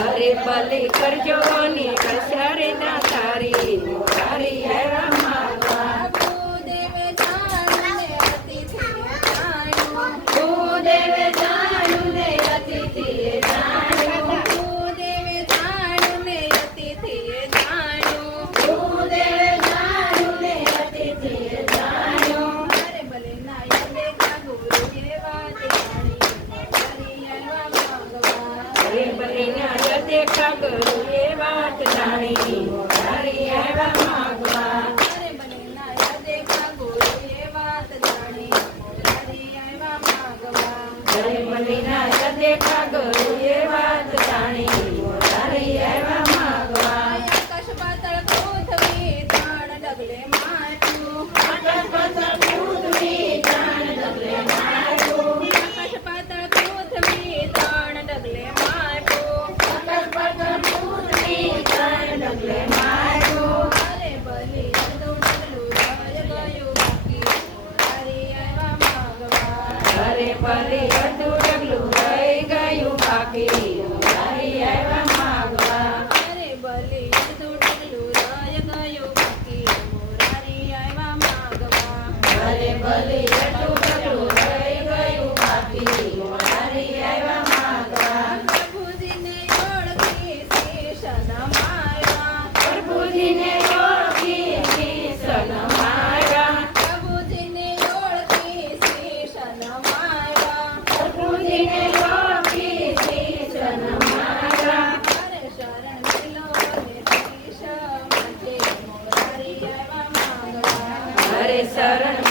અરે ભલે કરજો ને કસારે દાતારી મોરારી આવ્યા માંગવા ભૂદેવે જાણ્યું ને અતિથિએ જાણ્યું ભૂદેવે જાણ્યું ને અતિથિએ જાણ્યું ભૂદેવે જાણ્યું ને અતિથિએ જાણ્યું ભૂદેવે જાણ્યું ને અતિથિએ જાણ્યું અરે ભલે નાય દેખા ગુરુએ વાત જાણી મોરારી આવ્યા માંગવા અરે ભલે ના દેખા ગુરુએ વાત જાણી મોરારી આવ્યા માંગવા અરે ભલે નાય દેખા ગુરુએ વાત જાણી મોરારી આવ્યા માંગવા અરે ભલે ના દેખા ગુરુએ વાત જાણી મોરારી આવ્યા માંગવા આકાશ પાતળ પૃથ્વી ત્રણ ડગલે માટ્યું આકાશ પાતાળ પૃથ્વી ત્રણ ડગલે માર્યું આકાશ પાતળ પૃથ્વી ત્રણ ડગલે માટ્યું આકાશ પાતાળ પૃથ્વી ત્રણ ડગલે માર્યું અરે ભલી અડધું ડગલું રહી ગયું બાકી મોરારી આવ્યા માંગવા અરે ભલે અડધું ડગલું રહી ગયું બાકી મોરારી આવ્યા માંગવા અરે ભલી અડધું ડગલું રહી ગયું બાકી મોરારી આવ્યા માંગવા અરે ભલે અડધું ડગલું રહી ગયું બાકી મોરારી આવ્યા માંગવા પ્રભુજીને ઓળખી શીશ નમાવ્યા પ્રભુજીને ઓળખી શીશ નમાવ્યા પ્રભુજીને ઓળખી શીશ નમાવ્યા પ્રભુજીને ઓળખી શીશ નમાવ્યા અરે શરણ મિલો ને શીશ માટે મોરારી આવ્યા માંગવા અરે શરણ